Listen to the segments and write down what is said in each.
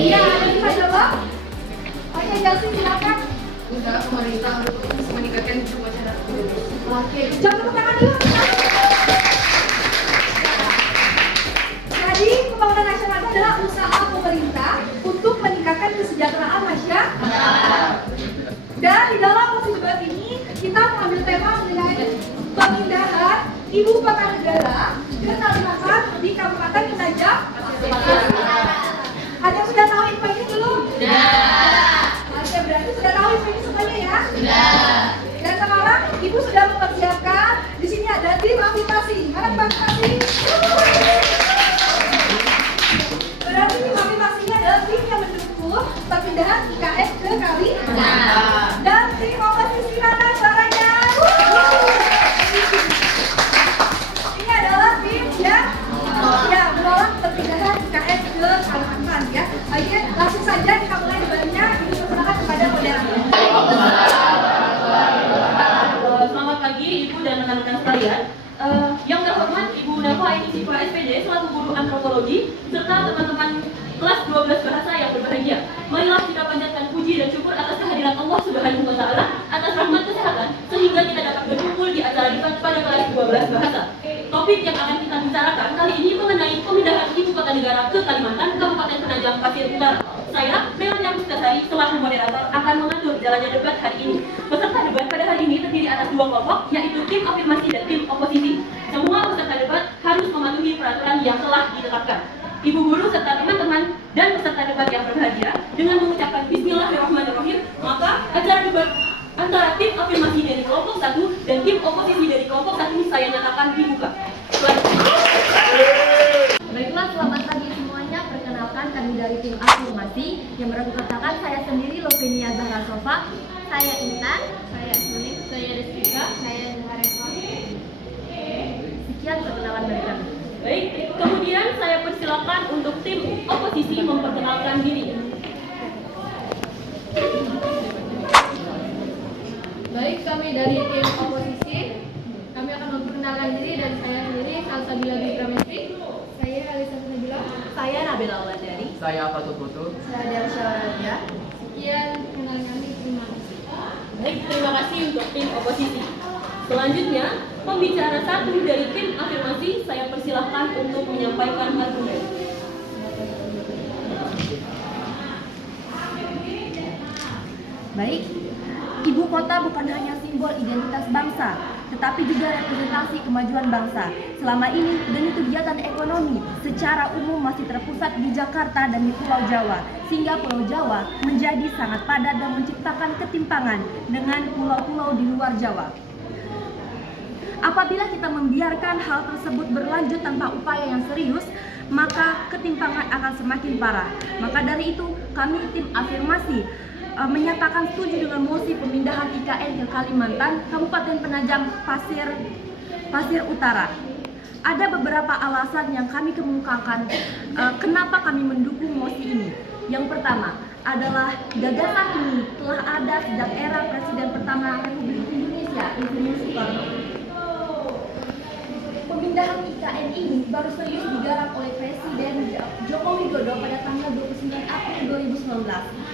Iya, ada bisa jawab? Oke, Jalsi silakan. Usaha pemerintah untuk meningkatkan wacana. Oke, jangan tepuk tangan dulu. Jadi, pembangunan nasional itu adalah usaha pemerintah untuk meningkatkan kesejahteraan masyarakat. Dan di dalam posisi debat ini, kita mengambil tema mengenai pemindahan ibu kota negara ke Kalimantan di Kabupaten Penajam Pasir. Ada yang sudah tahu info ini belum? Sudah. Oke, berarti sudah tahu info ini semuanya ya? Sudah. Dan sekarang Ibu sudah mempersiapkan. Di sini ada tim afirmasi. Mana tim afirmasi? Berarti tim afirmasinya adalah tim yang mendukung perpindahan IKN ke Kalimantan. Dan tim oposisi mana suaranya? Ini adalah tim yang menolak perpindahan IKN ke Kalimantan ya. Oke, langsung saja kita mulai debatnya. Ini persilakan kepada moderator. Selamat pagi Ibu dan rekan-rekan sekalian. Yang terhormat Ibu Nova Aini Siva SPD selaku guru antropologi serta teman-teman kelas 12 bahasa yang berbahagia. Marilah kita panjatkan puji dan syukur atas kehadiran Allah Subhanahu wa taala atas rahmat kesehatan sehingga kita dapat berkumpul di acara debat pada kelas 12 bahasa. Topik yang akan kita bicarakan kali ini mengenai pemindahan ibu kota negara ke Kalimantan, Kabupaten Penajam Pasir Utara. Saya, Melania Mustasari, selaku moderator akan mengatur jalannya debat hari ini. Peserta debat pada hari ini terdiri atas dua kelompok, yaitu tim afirmasi dan tim oposisi. Semua peserta debat harus mematuhi peraturan yang telah ditetapkan. Ibu guru serta teman-teman dan peserta debat yang berbahagia dengan mengucapkan Bismillahirrahmanirrahim, maka acara debat antara tim afirmasi dari kelompok 1 dan tim oposisi dari kelompok 1 saya nyatakan dibuka. Baiklah, selamat pagi semuanya. Perkenalkan, kami dari tim afirmasi yang beranggotakan saya sendiri Lovenia Zahra Sofa, saya Intan, saya Suning, saya Rizkika, saya Zahareva. Sekian perkenalan dari kami. Baik, kemudian saya persilakan untuk tim oposisi memperkenalkan diri. Baik, kami dari tim oposisi, kami akan memperkenalkan diri dan saya sendiri Salsabila Bikramestri. Saya Alisa Nabila. Saya Nabila Auladari. Saya Fatul Putu. Saya Dersya Raja. Sekian perkenalan kami, terima kasih. Baik, terima kasih untuk tim oposisi. Selanjutnya, pembicara satu dari tim afirmasi saya persilahkan untuk menyampaikan argumen. Baik, ibu kota bukan hanya simbol identitas bangsa, tetapi juga representasi kemajuan bangsa. Selama ini, benih kegiatan ekonomi secara umum masih terpusat di Jakarta dan di Pulau Jawa, sehingga Pulau Jawa menjadi sangat padat dan menciptakan ketimpangan dengan pulau-pulau di luar Jawa. Apabila kita membiarkan hal tersebut berlanjut tanpa upaya yang serius, maka ketimpangan akan semakin parah. Maka dari itu, kami tim afirmasi menyatakan setuju dengan mosi pemindahan IKN ke Kalimantan, Kabupaten Penajam Pasir Utara. Ada beberapa alasan yang kami kemukakan kenapa kami mendukung mosi ini. Yang pertama adalah gagasan ini telah ada sejak era Presiden pertama Republik Indonesia, Insinyur Soekarno. Pemindahan IKN ini baru serius digarap oleh Presiden Joko Widodo pada tanggal 29 April 2019.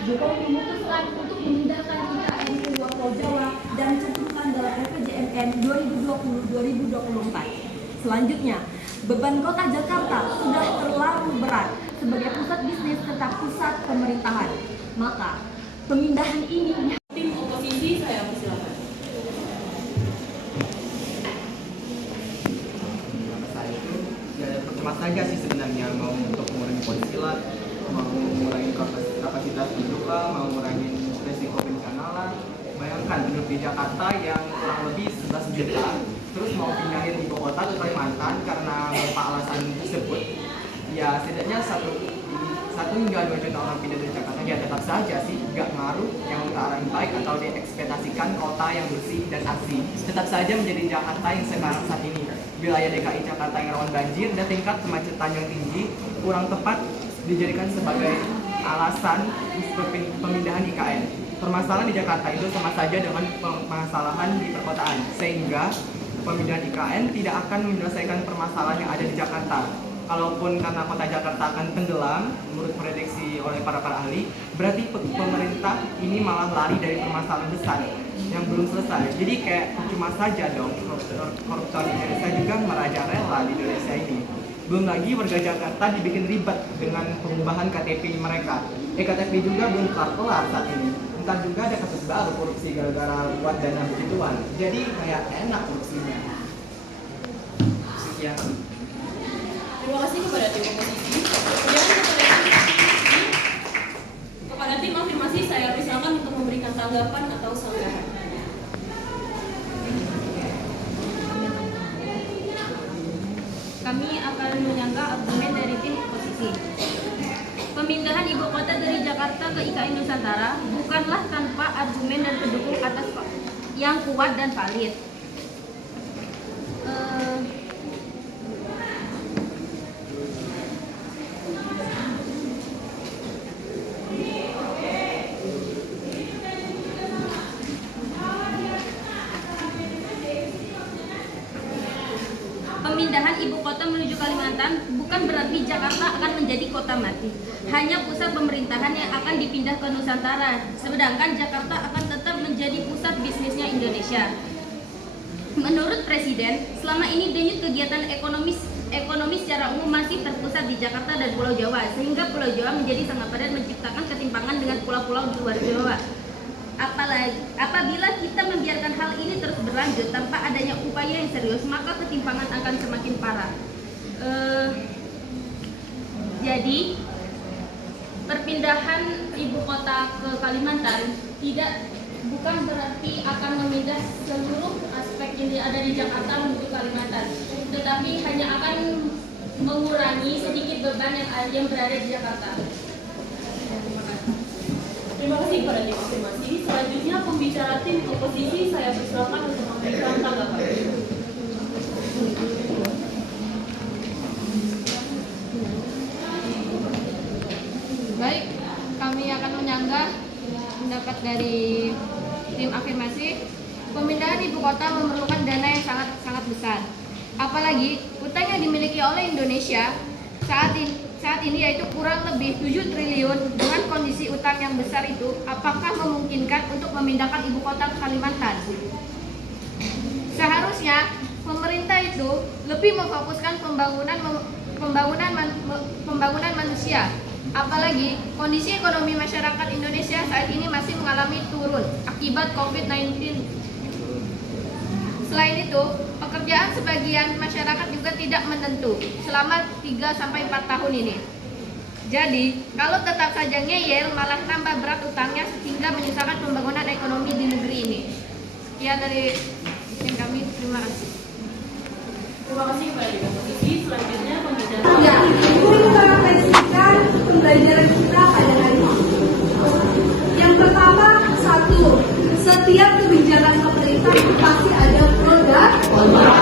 Jokowi memutuskan untuk memindahkan IKN ke luar Pulau Jawa dan cantumkan dalam RPJMN 2020-2024. Selanjutnya, beban kota Jakarta sudah terlalu berat sebagai pusat bisnis serta pusat pemerintahan. Maka, pemindahan ini Tim oposisi saya persilakan. Saya itu ya pertama saja sih sebenarnya mau untuk mengurangi polusi, mau mengurangi kapasitas penduduk, mau mengurangi resiko bencana. Bayangkan penduduk di Jakarta yang kurang lebih 11 juta, terus mau pindahin ibu kota ke Kalimantan karena beberapa alasan tersebut. Ya setidaknya 1 hingga 2 juta orang pindah dari Jakarta, ya tetap saja sih nggak ngaruh yang ke arah yang baik atau diekspektasikan kota yang bersih dan asri. Tetap saja menjadi Jakarta yang sekarang saat ini. Wilayah DKI Jakarta yang rawan banjir dan tingkat kemacetan yang tinggi kurang tepat dijadikan sebagai alasan pemindahan IKN. Permasalahan di Jakarta itu sama saja dengan permasalahan di perkotaan, sehingga pemindahan IKN tidak akan menyelesaikan permasalahan yang ada di Jakarta. kalaupun karena kota Jakarta akan tenggelam menurut prediksi oleh para ahli, berarti pemerintah ini malah lari dari permasalahan besar yang belum selesai. Jadi kayak cuma saja dong koruptor di Indonesia juga merajalela di Indonesia ini. Belum lagi warga Jakarta dibikin ribet dengan pengubahan KTP mereka. KTP juga belum kelar saat ini. Entar juga ada kasus baru korupsi gara-gara buat dana begituan. Jadi kayak enak korupsinya. Sekian. Terima kasih kepada tim oposisi. Kepada tim afirmasi saya persilakan untuk memberikan tanggapan atau sanggahan. Kami akan menyanggah argumen dari tim oposisi. Pemindahan ibu kota dari Jakarta ke IKN Nusantara bukanlah tanpa argumen dan pendukung atas yang kuat dan valid. Pemindahan ibu kota menuju Kalimantan bukan berarti Jakarta akan menjadi kota mati. Hanya pusat pemerintahan yang akan dipindah ke Nusantara, sedangkan Jakarta akan tetap menjadi pusat bisnisnya Indonesia. Menurut Presiden, selama ini denyut kegiatan ekonomi secara umum masih terpusat di Jakarta dan Pulau Jawa, sehingga Pulau Jawa menjadi sangat padat menciptakan ketimpangan dengan pulau-pulau di luar Jawa. Apabila kita membiarkan hal ini terus berlanjut tanpa adanya upaya yang serius, maka ketimpangan akan semakin parah. Jadi, perpindahan ibu kota ke Kalimantan bukan berarti akan memindah seluruh aspek yang ada di Jakarta menuju Kalimantan, tetapi hanya akan mengurangi sedikit beban yang berada di Jakarta. Terima kasih kepada tim afirmasi. Selanjutnya pembicara tim oposisi saya persilakan untuk memberikan tanggapan. Baik, kami akan menyanggah pendapat dari tim afirmasi. Pemindahan ibu kota memerlukan dana yang sangat besar. Apalagi utang yang dimiliki oleh Indonesia saat ini yaitu kurang lebih 7 triliun. Dengan kondisi utang yang besar itu, apakah memungkinkan untuk memindahkan ibu kota ke Kalimantan? Seharusnya pemerintah itu lebih memfokuskan pembangunan manusia. Apalagi kondisi ekonomi masyarakat Indonesia saat ini masih mengalami turun akibat COVID-19. Selain itu, pekerjaan sebagian masyarakat juga tidak menentu selama 3-4 tahun ini. Jadi, kalau tetap saja ngeyel malah tambah berat utangnya sehingga menyusahkan pembangunan ekonomi di negeri ini. Sekian dari tim kami, terima kasih. Terima kasih kepada tim oposisi. Selanjutnya pembicara. Ya, itu kita refleksikan pembelajaran kita pada hari ini. Yang pertama, setiap kebijakan pemerintah pasti ada pro dan kontra.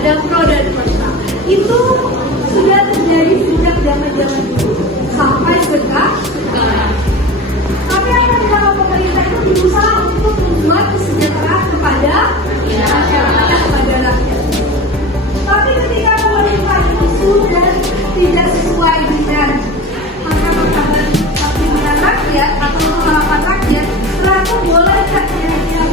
Ada pro dan kontra. Itu sudah terjadi sejak zaman-zaman dulu sampai sekarang. Tapi apa yang dilakukan pemerintah itu berusaha untuk membuat kesejahteraan kepada masyarakat, kepada rakyat. Tapi ketika pemerintah itu sudah tidak sesuai dengan keinginan rakyat atau harapan rakyat, setelah itu boleh kira-kira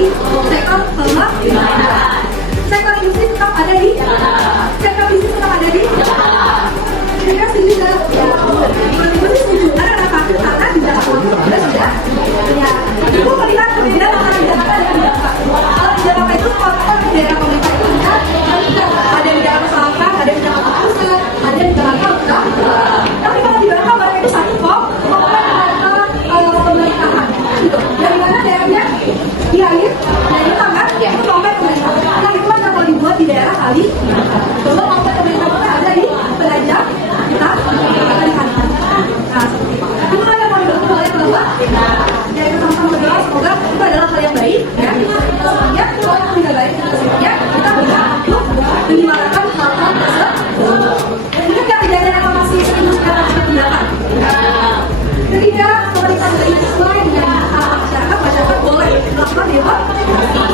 di sektor pemerintahan. Sektor industri tetap ada di sektor bisnis tetap ada di kira-kira setuju nggak? Gue sih setuju. Karena kenapa? Karena di Jakarta sudah ya. Ibu melihat perbedaan antara di Jakarta dan di Jakarta. Kalau di Jakarta itu kota daerah pemerintah itu ada di Jakarta Selatan, ada di Jakarta Pusat, ada di Jakarta Utara. Tapi kalau di Jakarta mereka itu satu kok, pokoknya Jakarta pemerintahan. Gitu. Dari mana daerahnya? Di air, dari tangan, itu dompet pemerintah. Nah itu kan kalau dibuat di daerah kali, coba dompet pemerintah kita ada di belanja kita di kantor. Nah seperti itu. Itu yang mau didukung oleh bahwa ya kita sama-sama berdoa semoga itu adalah hal yang baik ya. Sebenarnya kalau itu tidak baik sebenarnya kita bisa untuk menyuarakan hal-hal tersebut. Dan ingat ya tidak ada yang masih serius kata pendapat. Ketika pemerintah sudah sesuai dengan masyarakat boleh melakukan demo.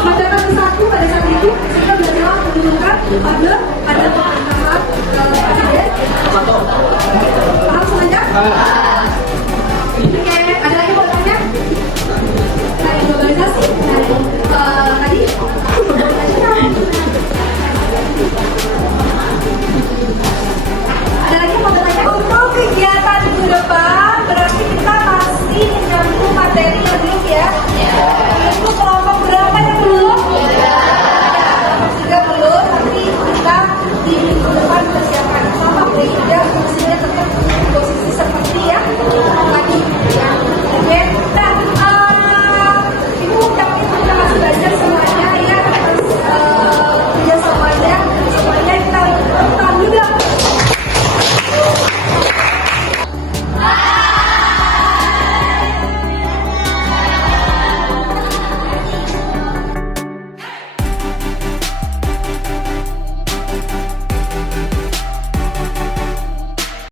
Masyarakat bersatu pada saat itu kita belajar menunjukkan pada pemerintahan presiden. Paham semuanya?